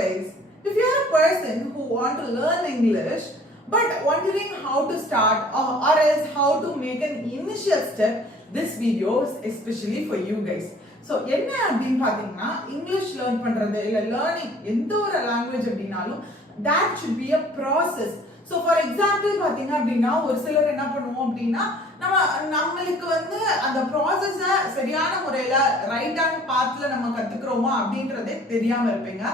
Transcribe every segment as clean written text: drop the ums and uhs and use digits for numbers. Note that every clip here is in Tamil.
guys, if you are a person who want to learn English but wondering how to start or else how to make an initial step, this video is especially for you guys. So என்ன அப்படினு பாத்தீங்கன்னா இங்கிலீஷ் லேர்ன் பண்றது இல்ல லேர்னிங் எந்த ஒரு லாங்குவேஜ் அப்படினாலும் that should be a process. So for example பாத்தீங்க அப்படினா ஒரு சிலர் என்ன பண்ணுவோம் அப்படினா நம்மளுக்கு வந்து அந்த process சரியான முறையில ரைட்டான பாத்ல நம்ம கத்துக்குறோமா அப்படின்றதே தெரியாம இருப்பீங்க.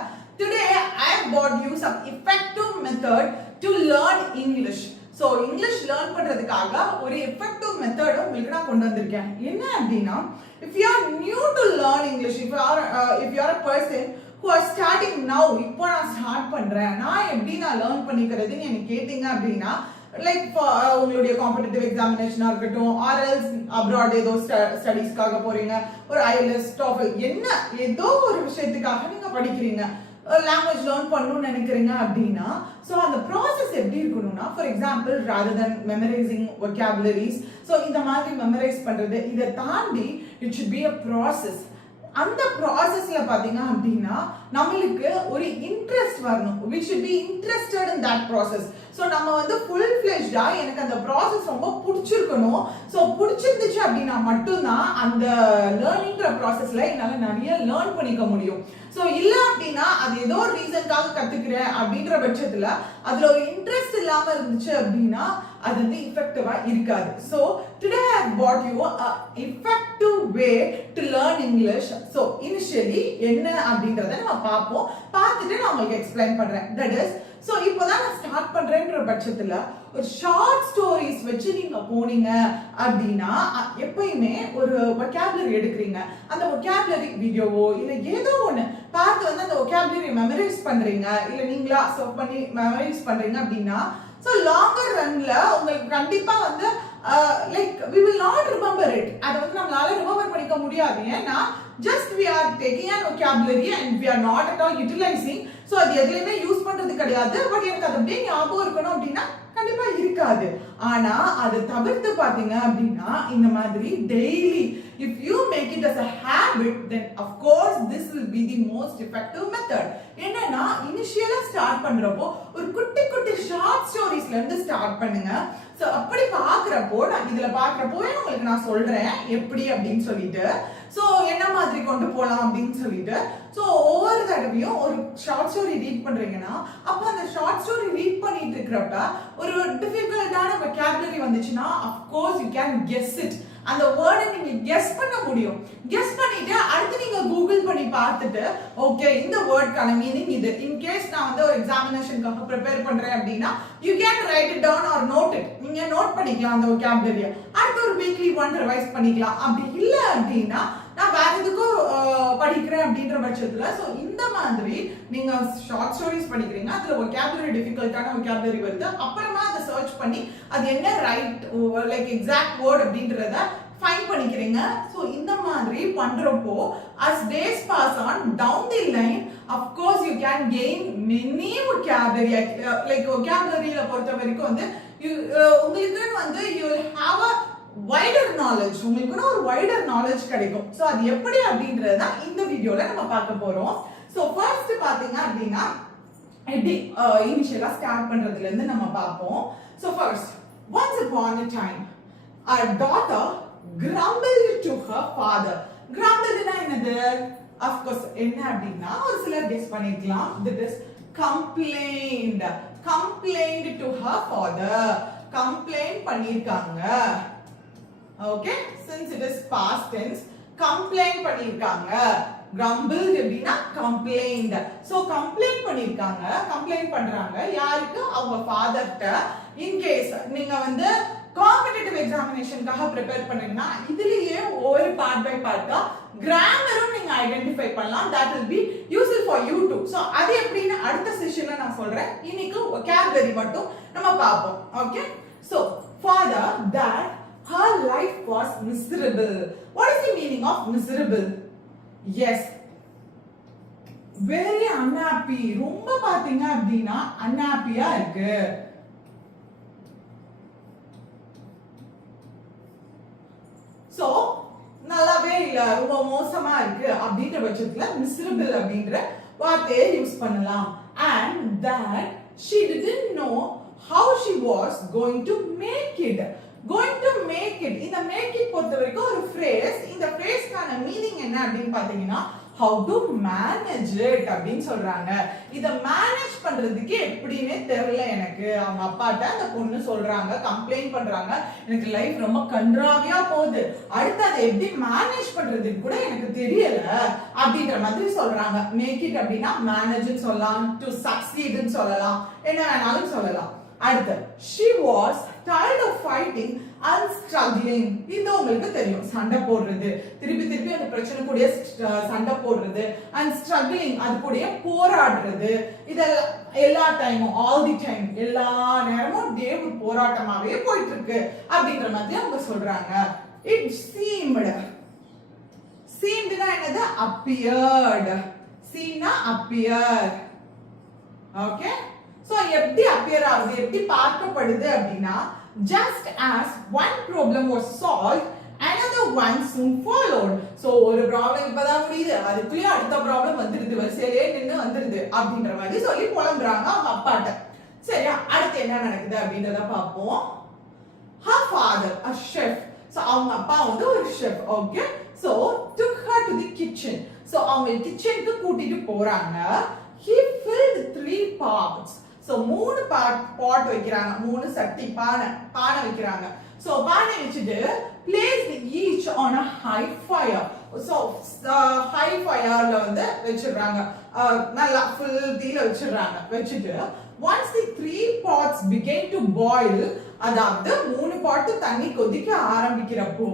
Today I have brought you some effective method to learn English. So English learn பண்றதுக்காக ஒரு effective method உங்களுக்கு நான் கொண்டு வந்திருக்கேன். என்ன அப்படினா if you are new to learn English, if you are a person who are starting now, இப்போ நான் ஸ்டார்ட் பண்றேன், நான் எப்படி நான் லேர்ன் பண்ணிக்கிறதுன்னு எனக்கு கேட்டிங்க அப்படினா லைக் உங்களுடைய காம்படிட்டிவ் எக்ஸாமினேஷனா இருக்கட்டும் ஆர் எல்ஸ் அப்ராட் ஏதோ ஸ்டடீஸ்க்காக போறீங்க, ஒரு IELTS TOEFL என்ன ஏதோ ஒரு விஷயத்துக்காக நீங்க படிக்கிறீங்க, லாங்குவேஜ் லேர்ன் பண்ணணும்னு நினைக்கிறீங்க அப்படின்னா ஸோ அந்த ப்ராசஸ் எப்படி இருக்கணும்னா for example rather then memorising vocabularies, so இந்த மாதிரி மெமரைஸ் பண்றது இதை தாண்டி it should be a process. அந்த ப்ராசஸ்ல பாத்தீங்க அப்படின்னா நம்மளுக்கு ஒரு இன்ட்ரெஸ்ட் வரணும். we should be interested in that process. So நம்ம வந்து ஃபுல் ஃபிளெஜ்டா எனக்கு அந்த ப்ராசஸ் ரொம்ப பிடிச்சிருக்கணும். ஸோ பிடிச்சிருந்துச்சு அப்படின்னா மட்டும்தான் அந்த லேர்னிங்கிற ப்ராசஸ்ல என்னால் நிறைய லேர்ன் பண்ணிக்க முடியும். ஸோ இல்லை அப்படின்னா அது ஏதோ ஒரு ரீசனுக்காக கத்துக்கிறேன் அப்படின்ற பட்சத்துல அதுல ஒரு இன்ட்ரெஸ்ட் இல்லாம இருந்துச்சு அப்படின்னா அது வந்து இஃபெக்டிவா இருக்காது. So today I have brought you a effective way to learn English. So initially என்ன அப்படின்றத நம்ம பார்ப்போம், பார்த்துட்டு நான் உங்களுக்கு எக்ஸ்பிளைன் பண்றேன். தட் இஸ் ஸோ இப்போதான் நான் ஸ்டார்ட் பண்றேன்ற பட்சத்துல ஒரு ஷார்ட் ஸ்டோரிஸ் வச்சு நீங்க போனீங்க அப்படின்னா எப்பயுமே ஒரு vocabulary எடுக்கிறீங்க, அந்த vocabulary வீடியோவோ இல்ல ஏதோ ஒண்ணு பார்த்து வந்து அந்த vocabulary மெமரைஸ் பண்றீங்க, இல்ல நீங்களா சர்ச் பண்ணி மெமரைஸ் பண்றீங்க அப்படின்னா ஸோ லாங்கர் ரன்ல உங்களுக்கு கண்டிப்பா வந்து like we will not remember it. அதை வந்து நம்மளால ரிமெம்பர் பண்ணிக்க முடியாது. ஏன்னா just we are taking an vocabulary and we are not at all utilizing. So அது எதுலையுமே யூஸ் பண்றது கிடையாது. பட் எனக்கு அது அப்படியே ஞாபகம் இருக்கணும் அப்படின்னா கண்டிப்பா இருக்காது. ஆனா அதை தவிர்த்து பாத்தீங்க அப்படின்னா இந்த மாதிரி daily if you make it as a habit, then of course this will be the most effective method. என்னன்னா இனிஷியலா ஸ்டார்ட் பண்றப்போ ஒரு குட்டி குட்டி ஷார்ட் ஸ்டோரிஸ்ல இருந்து ஸ்டார்ட் பண்ணுங்க. சோ அப்படி பாக்குறப்போ நான் இதுல பாக்குறப்போ உங்களுக்கு நான் சொல்றேன் எப்படி அப்படின்னு சொல்லிட்டு சோ என்ன மாதிரி கொண்டு போலாம் அப்படின்னு சொல்லிட்டு சோ ஒவ்வொரு தடவையும் ஒரு ஷார்ட் ஸ்டோரி ரீட் பண்றீங்கன்னா அப்ப அந்த ஷார்ட் ஸ்டோரி ரீட் பண்ணிட்டு இருக்கிறப்ப ஒரு டிஃபிகல்ட்டான vocabulary வந்துச்சுன்னா of course you can guess it. அந்த வேர்டை நீங்க கெஸ் பண்ண முடியும். கெஸ் பண்ணிட்டு அடுத்து நீங்க கூகுள் பண்ணி பார்த்துட்டு ஓகே இந்த வேர்ட்கான மீனிங் இது. இன் கேஸ் நான் வந்து ஒரு எக்ஸாமினேஷனுக்காக ப்ரிப்பேர் பண்றேன் அப்படின்னா you can write it down or note it. நீங்க நோட் பண்ணிக்கலாம் அந்த vocabulary. அடுத்து ஒரு வீக்லி ஒன் ரிவைஸ் பண்ணிக்கலாம். அப்படி இல்லை அப்படின்னா நான் வேற எதுக்கும் படிக்கிறேன் அப்படின்ற பட்சத்துல சோ இந்த மாதிரி நீங்க ஷார்ட் ஸ்டோரிஸ் படிக்கிறீங்க, அதுல vocabulary டிஃபிகல்ட்டான vocabulary வருது, அப்புறமா அதை சர்ச் பண்ணி அது என்ன ரைட் லைக் எக்ஸாக்ட் வேர்ட் அப்படின்றத ஃபைண்ட் பண்ணிக்கிறீங்க. சோ இந்த மாதிரி பண்றப்போ as days pass on down the line of course you can gain many vocabulary. like vocabularyல பொறுத்த வரைக்கும் வந்து உங்களுக்கு வந்து you will have a wider knowledge. உங்களுக்கு ஒரு wider knowledge கிடைக்கும். சோ அது எப்படி அப்படின்றத தான் இந்த வீடியோல நம்ம பார்க்க போறோம். சோ ஃபர்ஸ்ட் பாத்தீங்க அப்படின்னா எப்படி இனிஷியலா ஸ்டார்ட் பண்றதுல இருந்து நம்ம பார்ப்போம். So first once upon a time a daughter grumbled to her father. grumbled-னா என்னது? of course என்ன அப்படின்னா ஒரு சிலர் கெஸ் பண்ணிக்கலாம். that is complained. complained to her father. complain பண்ணிருக்காங்க. okay, since it is past tense complain பண்ணிருக்காங்க. grumbled அப்படினா complained. so complain பண்ணிருக்காங்க, complain பண்றாங்க யாருக்கு? அவங்க ஃாதர்ட்ட. in case நீங்க வந்து காம்படிட்டிவ் எக்ஸாமினேஷனுக்காக ப்ரிப்பேர் பண்ணீங்கன்னா இதுலயே ஒரு பார்ட் பை பார்ட்டா கிராமரும் நீங்க ஐடென்டிஃபை பண்ணலாம். that will be useful for you too. so அது எப்படின்னு அடுத்த செஷன்ல நான் சொல்றேன். இன்னைக்கு vocabulary மட்டும் நம்ம பார்ப்போம். okay, so father that her life was miserable. what is the meaning of miserable? yes, very unhappy. ரொம்ப பாத்தீங்க அப்படின்னா unhappy-ஆ இருக்கு. சோ நல்லாவே இல்ல, ரொம்ப மோசமா இருக்கு அப்படின்ற பட்சத்துல மிசரபிள் அப்படின்ற வார்த்தையை யூஸ் பண்ணலாம். And that she didn't know how she was going to make it. Going to make it. இந்த make it பொறுத்த வரைக்கும் ஒரு phrase. இந்த phrase-க்கான meaning என்ன அப்படின்னு பாத்தீங்கன்னா how to manage it அப்படின்னு சொல்றாங்க. இத மேனேஜ் பண்றதுக்கு எப்படினே தெரியல எனக்கு. அவங்க அப்பாட்ட அந்த பொண்ணு சொல்றாங்க, கம்ப்ளைண்ட் பண்றாங்க, எனக்கு லைஃப் ரொம்ப கன்றாவியா போகுது, அடுத்து அதை எப்படி மேனேஜ் பண்றதுக்கு கூட எனக்கு தெரியல அப்படின்ற மாதிரி சொல்றாங்க. மேக் இட் அப்படின்னா மேனேஜ்னு சொல்லலாம், டு சக்சீட்னு சொல்லலாம், என்ன வேணாலும் சொல்லலாம். அடுத்து she was tired of fighting and struggling. இது உங்களுக்கு தெரியும், சண்டை போடுறது, திருப்பி அந்த பிரச்சனை கூட சண்டை போடுறது, and struggling அது கூட போராடுறது. இதெல்லாம் எல்லா டைமும், all the time, எல்லா நேரமும் தேவ போராட்டமாவே போயிட்டு இருக்கு அப்படின்ற மாதிரி அவங்க சொல்றாங்க. It seemed னா என்னது? appeared. seenனா appear. ஓகே, so எப்படி appear ஆகுது, எப்படி பார்க்கப்படுது அப்படின்னா just as one problem was solved another one soon followed. so ஒரு ப்ராப்ளம் இப்பதான் முடியுது, அதுக்குள்ளே அடுத்த ப்ராப்ளம் வந்துருது, வரிசையிலே நின்னு வந்துருது அப்படின்ற மாதிரி சொல்லி புலம்புறாங்க அவங்க அப்பாட்ட. சரியா, அடுத்து என்ன நடக்குது அப்படின்றத பார்ப்போம். her father a chef. so அவங்க அப்பா வந்து ஒரு chef. Okay, so took her to the kitchen. so அவங்க கிச்சனுக்கு கூட்டிட்டு போறாங்க. he filled 3 pots. so 3 பாட் வைக்கிறாங்க, 3 சட்டி பானை வைக்கிறாங்க. so பானை வச்சிட்டு placed each on a high fire. so high fireல வந்து வெச்சிடுறாங்க, நல்லா full தீல வெச்சிடுறாங்க. வெச்சிட்டு once the 3 pots began to boil, அதாவது 3 பாட் தண்ணி கொதிக்க ஆரம்பிக்கிறப்போ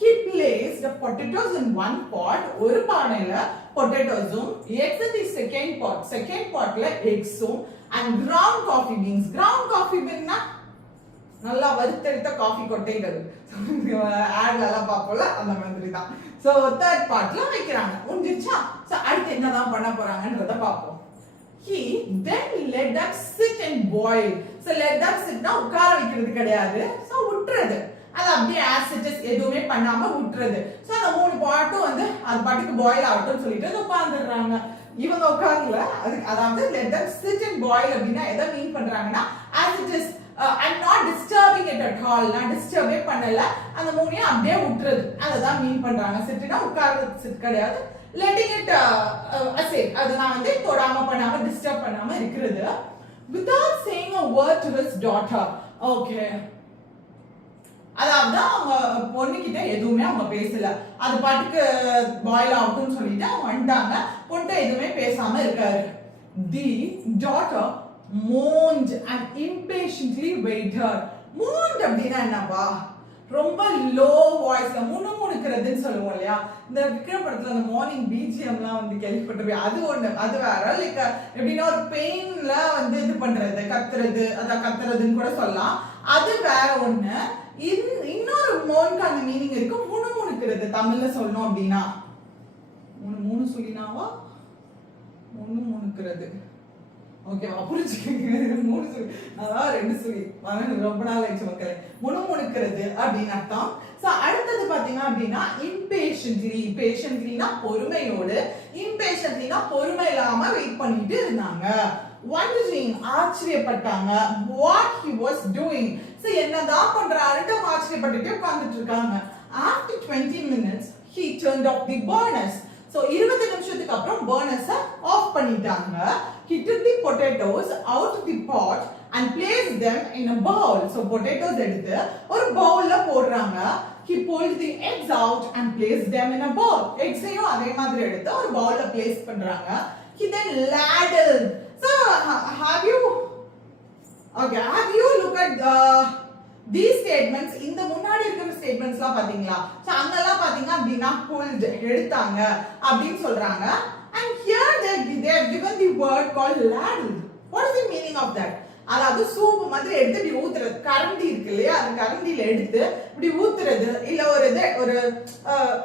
he placed the potatoes in one pot. ஒரு பானையில பொட்டேட்டோஸும், eggs in the second potல எக்ஸும், and ground coffee beans. ground coffee bean னா நல்லா வறுத்தெடுத்த காஃபி கொட்டைகள், ஆட்ல எல்லாம் பாப்போம்ல அந்த மாதிரி தான். சோ தேர்ட் பார்ட்ல வைக்கிறாங்க. முடிஞ்சிருச்சா? சோ அடுத்து என்னதான் பண்ண போறாங்கன்றத பாப்போம். he then let that sit and boil. so let that sit னா உட்கார வைக்கிறது கிடையாது, சோ விட்டுறது, அது அப்படியே as it is எதுவுமே பண்ணாம விட்டுறது. சோ அந்த 3 பாட்டும் வந்து அது பாட்டுக்கு பாயில் ஆகட்டும்னு சொல்லிட்டு உட்கார்ந்துடுறாங்க. இவங்க உட்கார்ல, அதாவது let them sit and boil அப்படின்னா எதை மீன் பண்றாங்கன்னா as it is, I'm not disturbing it at all. நான் டிஸ்டர்பே பண்ணல, அந்த 3ஐயும் அப்படியே விட்டுறது, அததான் மீன் பண்றாங்க. சிட்னா உட்கார்றது சிட் கிடையாது, letting it aside, அது நான் வந்து தொடாம பண்ணாம டிஸ்டர்ப் பண்ணாம இருக்கிறது. without saying a word to his daughter. okay, அதாவது அவங்க பொண்ணுகிட்ட எதுவுமே அவங்க பேசல, அது பாட்டுக்கு பாயில் ஆகட்டும்னு சொல்லிட்டு அவங்க வந்துட்டாங்க. பொண்ணு எதுவுமே பேசாம இருக்காரு. the daughter moaned and impatiently waited. moaned அப்படின்னா என்னப்பா? ரொம்ப லோ வாய்ஸ்ல முணுமுணுக்கிறதுன்னு சொல்லுவோம் இல்லையா? இந்த விக்ரம் படத்துல அந்த மார்னிங் பிஜிஎம்லாம் வந்து கேள்விப்பட்டிருப்பேன். அது ஒண்ணு, அது வேற. லைக் எப்படின்னா ஒரு பெயின்ல வந்து இது பண்றது, கத்துறது, அதான் கத்துறதுன்னு கூட சொல்லலாம். அது வேற ஒண்ணு. இன்னொரு மோனுக்கான மீனிங் இருக்கு, முணுமுணுக்கிறது. தமிழ்ல சொல்லணும் அப்படின்னா மூணு சொல்லினாவா முணுமுணுக்கிறது. ஓகேவா, புரிஞ்சுக்கங்க. 3 சொல்லி, அதான் 2 சொல்லி ரொம்ப நாள் ஆயிடுச்சு மக்களே. முணுமுணுக்கிறது அப்படின்னு அர்த்தம். சோ அடுத்தது பாத்தீங்க அப்படின்னா impatiently. patientlyனா பொறுமையோடு, impatientlyனா பொறுமை இல்லாம வெயிட் பண்ணிட்டு இருந்தாங்க. wondering ஆச்சரியப்பட்டாங்க, what he was doing. So என்னதான் பண்றாருன்னு ஆச்சரியப்பட்டுட்டு உட்கார்ந்துட்டு இருக்காங்க. after 20 minutes he turned off the burners. so 20 நிமிஷத்துக்கு அப்புறம் burners ஆஃப் பண்ணிட்டாங்க. he took the potatoes out of the pot and placed them in a bowl. so potatoes எடுத்து ஒரு பவுல்ல போடுறாங்க. he pulled the eggs out and placed them in a bowl. eggsையும் அதே மாதிரி எடுத்து ஒரு பவுல்ல place பண்றாங்க. he then ladled. so have you look at these statements? இந்த முன்னாடி இருக்கிற ஸ்டேட்மெண்ட்ஸ்லாம் பாத்தீங்களா? சோ அங்கெல்லாம் பாத்தீங்க அப்படினா pulled எடுத்தாங்க அப்படினு சொல்றாங்க. and here they have given the word called ladled. what is the meaning of that? அதாவது சூப் மாதிரி எடுத்து இப்படி ஊத்துறது, கரண்டி இருக்கு இல்லையா, அந்த கரண்டில எடுத்து இப்படி ஊத்துறது, இல்ல ஒரு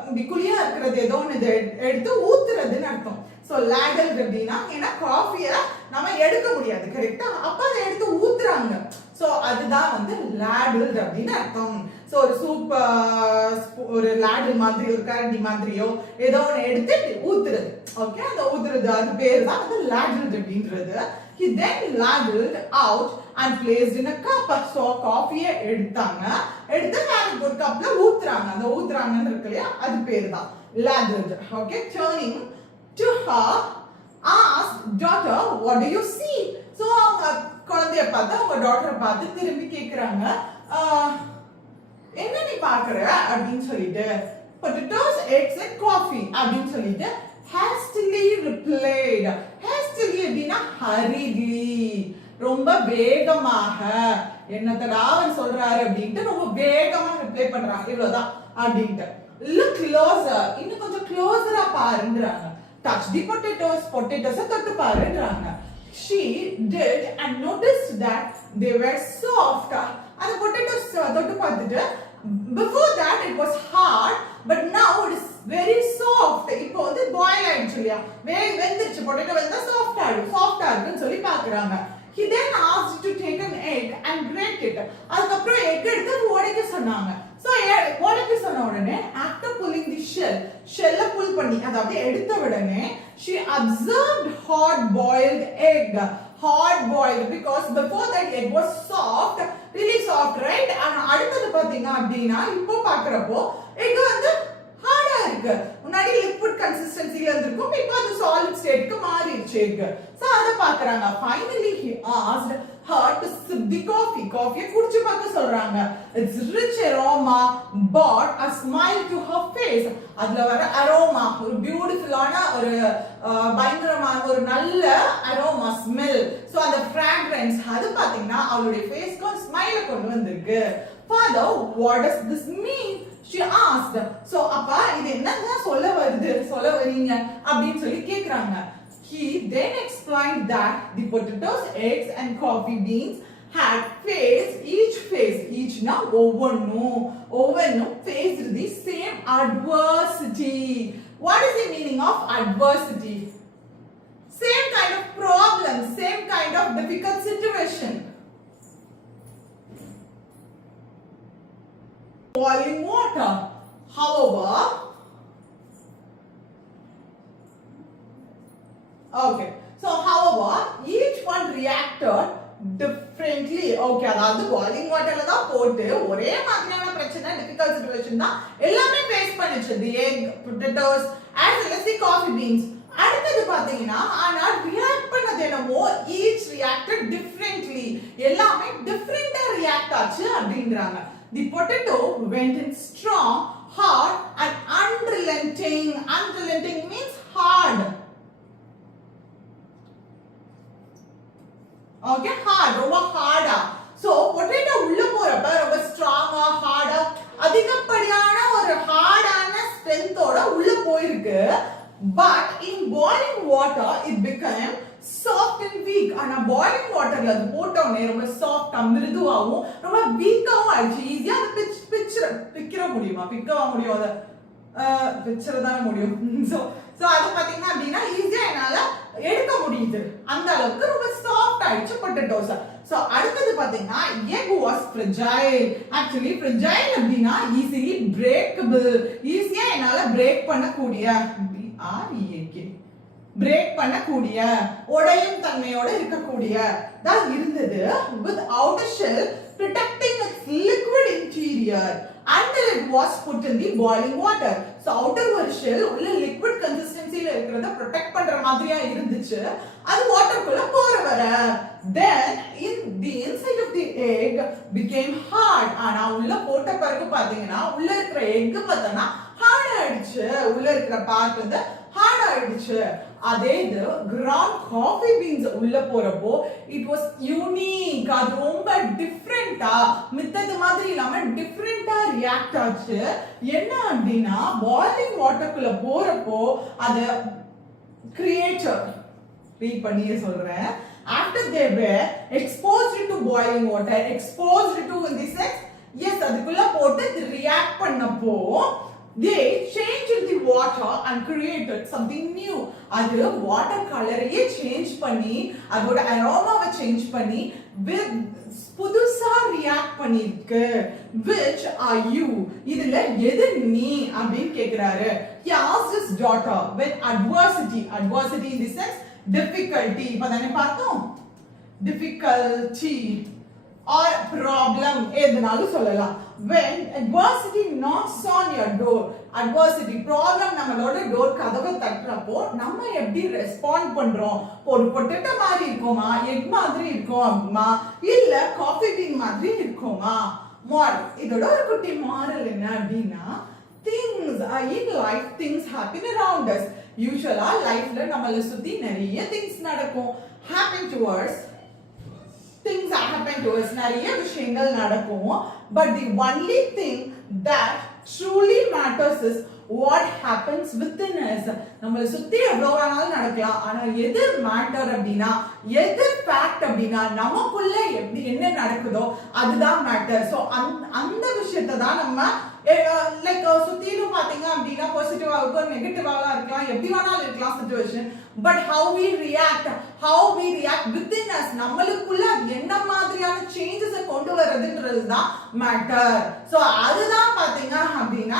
இப்படி குழியா இருக்கிறது ஏதோ ஒன்று எடுத்து ஊத்துறதுன்னு அர்த்தம். சோ ladled அப்படின்னா, ஏன்னா காஃபியை நம்ம எடுக்க முடியாது, கரெக்டா? அப்ப அதை எடுத்து ஊத்துறாங்க. சோ அதுதான் வந்து ladled அப்படின்னு அர்த்தம். சோ ஒரு சூப் ஒரு ladle மாதிரி ஒரு கரண்டி மாதிரியோ ஏதோ ஒன்று எடுத்து ஊத்துறது. ஓகே, அந்த ஊத்துறது அது பேர் தான் வந்து ladled அப்படின்றது. He then ladled out and placed in a cup. So coffee எடுத்தாங்க, எடுத்து வேற ஒரு கப்ல ஊத்துறாங்க. அந்த ஊத்துறாங்கன்னு இருக்கு இல்லையா, அது பேர் தான் ladled. Okay, turning to her asked, daughter, what do you see? So அவங்க குழந்தைய பார்த்து அவங்க டாட்டரை பார்த்து திரும்பி கேக்குறாங்க, என்ன நீ பாக்குற அப்படின்னு சொல்லிட்டு. potatoes, eggs and coffee அப்படின்னு சொல்லிட்டு hastily replied. hastily அப்படின்னா hurriedly, ரொம்ப வேகமாக, என்னத்தடா அவர் சொல்றாரு அப்படின்ட்டு ரொம்ப வேகமா ரிப்ளை பண்றாங்க, இவ்வளவுதான் அப்படின்ட்டு. look closer, இன்னும் கொஞ்சம் க்ளோசரா பாருங்கறாங்க. touch the potatoes, potatoes தொட்டு பாருங்கறாங்க. she did and noticed that they were soft. அந்த potatoes தொட்டு பார்த்துட்டு, before that it was hard but now it is very soft. இப்போ வந்து boil ஆயிடுச்சு இல்லையா, வெந்திருச்சு, பொட்டேட்டோ வெந்தா சாஃப்ட் ஆயிடும், சாஃப்ட்டா இருக்குன்னு சொல்லி பார்க்கறாங்க. He then asked to take an egg and break it. அதுக்கப்புறம் எக் எடுத்து உடைக்க சொன்னாங்க. So உடைக்க சொன்ன உடனே after pulling the shell pull பண்ணி அதாவது எடுத்த உடனே she observed hard boiled egg. hard boiled because before that egg was soft, really soft, right? ஆனா அடுத்து பாத்தீங்க அப்படினா இப்போ பார்க்கறப்போ எக் வந்து ஹார்டா இருக்கு. முன்னாடி லிக்விட் கன்சிஸ்டன்சில இருந்திருக்கும், இப்போ அது சாலிட் ஸ்டேட்க்கு மாறிடுச்சு எக். சோ அத பார்க்கறாங்க. finally he asked her to sip the coffee. காஃபியை குடிச்சு பார்க்க சொல்றாங்க. It's rich aroma brought a smile to her face. அதுல வர aroma ஒரு பியூட்டிஃபுல்லான ஒரு பயங்கரமான ஒரு நல்ல aroma smell. சோ அந்த fragrance அது பாத்தீங்கன்னா அவளுடைய ஃபேஸ்க்கு ஒரு ஸ்மைலை கொண்டு வந்திருக்கு. Father, what does this mean? She asked. So அப்பா இது என்னங்க சொல்ல வரீங்க அப்படினு சொல்லி கேக்குறாங்க. He then explained that the potatoes, eggs and coffee beans had faced each now ஒவ்வொன்னும் faced the same adversity. What is the meaning of adversity? Same kind of problem, same kind of difficult situation. Boiling water. However, okay, so however each one reacted differently. Okay, அதாவது boiling waterல தான் போட்டு ஒரே மாதிரியான பிரச்சனை difficult situation தான் எல்லாமே ஃபேஸ் பண்ணிச்சு. the egg, potatoes as well as the coffee beans. அடுத்து பாத்தீங்கன்னா ஆனா ரியாக்ட் பண்ணது என்னமோ each reacted differently, எல்லாமே டிஃபரெண்டா ரியாக்ட் ஆச்சு அப்படிங்கறாங்க. The potato went in strong, hard and unrelenting. Unrelenting means hard. Okay, hard, ரொம்ப ஹார்டா. So potato உள்ள போறப்ப ரொம்ப ஸ்ட்ராங்கா ஹார்டா அதிகப்படியான ஒரு ஹார்டான ஸ்ட்ரெngthோட உள்ள போயிருக்கு. But in boiling water it became soft and weak. ஆனா boiling waterல அது போட்டோனே ரொம்ப சாஃப்ட்டா மிருதுவாவும் ரொம்ப வீக்காவும் ஆயிடுச்சு. ஈஸியா அது பிக்கிற முடியுமா? பிக்கவா முடியும், அத பிச்சறதான முடியும். சோ அது பாத்தீங்கன்னா அப்படினா ஈஸியா என்னால எடுக்க முடியுது, அந்த அளவுக்கு ரொம்ப சாஃப்ட் ஆயிடுச்சு பொட்டேட்டோஸ். சோ அடுத்து பாத்தீங்கன்னா egg was fragile. Actually fragile அப்படினா easily breakable, ஈஸியா என்னால பிரேக் பண்ணக்கூடிய, பிரேக் பண்ணக்கூடிய உடையும் தன்மையோட இருக்கக்கூடிய தான் இருந்தது. with outer shell protecting its liquid interior until it was put in the boiling water. so outer shell உள்ள liquid consistencyல இருக்கிறத protect பண்ற மாதிரியா இருந்துச்சு, அது வாட்டருக்குள்ள போற வர. then in the inside of the egg became hard. ஆனா உள்ள போட்ட பிறகு பாத்தீங்கன்னா உள்ள இருக்கிற எக் பார்த்தனா ஹார்ட் ஆயிடுச்சு, உள்ள இருக்கிற பார்ட் வந்து ஹார்ட் ஆயிடுச்சு. அதே இது ground coffee beans உள்ள போறப்போ it was unique, அது ரொம்ப டிஃபரெண்டா மித்தது மாதிரி இல்லாம டிஃபரெண்டா ரியாக்ட் ஆச்சு. என்ன அப்படின்னா boiling waterக்குள்ள போறப்போ அது creator ரீட் பண்ணியே சொல்றேன். after they were exposed to boiling water, exposed to in the sense yes அதுக்குள்ள போட்டு ரியாக்ட் பண்ணப்போ they changed the water and created something new. அது water கலரையே சேஞ்ச் பண்ணி அதோட அரோமாவை சேஞ்ச் பண்ணி புதுசா ரியாக்ட் பண்ணிருக்கு. which are you? இதுல எது நீ அப்படின்னு கேக்குறாரு. he asked his daughter when adversity in the sense difficulty இப்பதானே பார்த்தோம். difficulty or problem எதுனாலும் சொல்லலாம். when adversity knocks on your door, adversity problem நம்மளோட டோர் கதவை தட்டுறப்போ நம்ம எப்படி ரெஸ்பாண்ட் பண்றோம்? ஒரு பொட்டேட்டோ மாதிரி இருக்குமா, எக் மாதிரி இருக்குமா, இல்ல காஃபி பீன் மாதிரி இருக்குமா? இதோட ஒரு குட்டி மாரல் என்ன அப்படின்னா, things in life, things happen around us. யூசுவலா லைஃப்ல நம்மள சுத்தி நிறைய திங்ஸ் நடக்கும். happen to us, things happen to us, நிறைய விஷயங்கள் நடக்கும். but the only thing that truly matters is what happens within us. நம்மள சுத்தி எவ்வளவு வேணாலும் நடக்கலாம், ஆனா எது மேட்டர் அப்படின்னா, எது ஃபேக்ட் அப்படின்னா, நமக்குள்ள எப்படி என்ன நடக்குதோ அதுதான் மேட்டர். சோ அந்த விஷயத்தை தான் நம்ம லைக் சுத்திலும் பாத்தீங்க அப்படின்னா பாசிட்டிவா இருக்கும், நெகட்டிவாவா இருக்கலாம், எப்படி வேணாலும் இருக்கலாம் situation. But how we react within us, நம்மளுக்குள்ள என்ன மாதிரியான சேஞ்சஸ் கொண்டு வரதுன்றது தான் மேட்டர். சோ அதுதான் பாத்தீங்க அப்படின்னா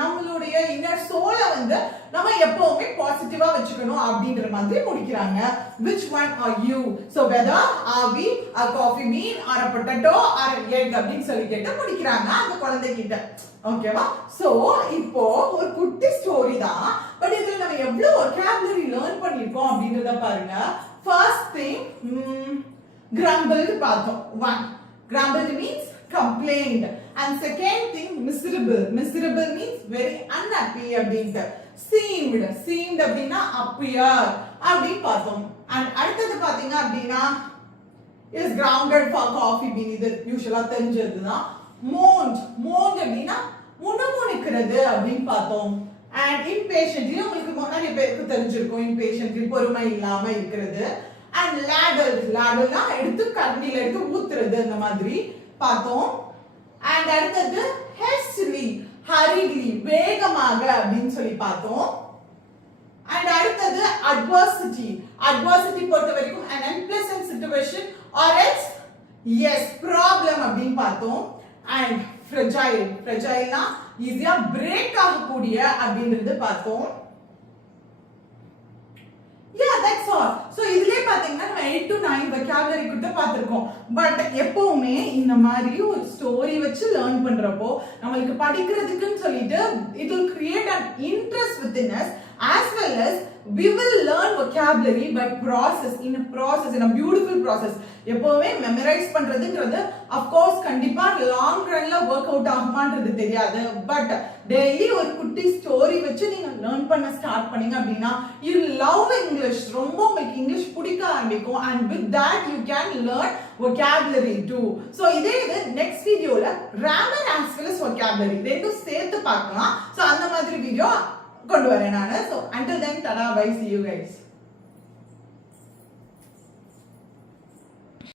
நம்மளுடைய இன்னர் சோலை வந்து நம்ம எப்பவுமே பாசிட்டிவா வச்சுக்கணும் அப்படின்ற மாதிரி முடிக்கிறாங்க. which one are you? so whether are we a coffee bean or a potato or an egg அப்படின்னு சொல்லி கேட்டு முடிக்கிறாங்க அந்த குழந்தை கிட்ட. ஓகேவா? சோ இப்போ ஒரு குட்டி ஸ்டோரி தான், பட் இதுல நம்ம எவ்வளவு vocabulary லேர்ன் பண்ணிருக்கோம் அப்படின்றத பாருங்க. ஃபர்ஸ்ட் திங் grumbled பார்த்தோம். one, grumbled means complained, and second thing miserable means very unhappy அப்படின்ட்டு. seemed அப்படின்னா appear அப்படி பார்த்தோம். and அடுத்தது பாத்தீங்க அப்படின்னா is grounded for coffee bean, இது யூசுவலா தெரிஞ்சதுதான். moaned அப்படின்னா முணுமுணுக்கிறது அப்படின்னு பார்த்தோம். and impatient, இது உங்களுக்கு முன்னாடி பேருக்கு தெரிஞ்சிருக்கும், impatient பொறுமை இல்லாம இருக்கிறது. and ladleனா எடுத்து கண்ணில எடுத்து ஊத்துறது அந்த மாதிரி பார்த்தோம். and அடுத்தது hurriedly வேகமாக அப்படின்னு சொல்லி பார்த்தோம். and அடுத்தது adversity பொறுத்த வரைக்கும் an unpleasant situation or else yes problem அப்படின்னு பார்த்தோம். and fragileனா ஈஸியா பிரேக் ஆகக்கூடிய அப்படின்றது பார்த்தோம். that's all. so இதுலயே பாத்தீங்கன்னா நம்ம 8 to 9 vocabulary கிட்ட பாத்துறோம். பட் எப்பவுமே இந்த மாதிரி ஒரு ஸ்டோரி வச்சு லேர்ன் பண்றப்போ நமக்கு படிக்கிறதுக்குன்னு சொல்லிட்டு it will create an interest within us, as well as we will learn vocabulary by process, in a beautiful process. எப்பவுமே மெமரைஸ் பண்றதுங்கிறது of course கண்டிப்பா லாங் ரன்ல வொர்க் அவுட் ஆகுமான்றது தெரியாது. பட் டெய்லி ஒரு குட்டி ஸ்டோரி வச்சு நீங்க லேர்ன் பண்ண ஸ்டார்ட் பண்ணீங்க அப்படின்னா you love English, ரொம்ப உங்களுக்கு இங்கிலீஷ் பிடிக்க ஆரம்பிக்கும். and with that you can learn vocabulary too. so இதே இது நெக்ஸ்ட் வீடியோல grammar as well as vocabulary ரெண்டும் சேர்த்து பார்க்கலாம். so அந்த மாதிரி வீடியோ கொண்டு வரேன் நான். so until then tada, bye, see you guys.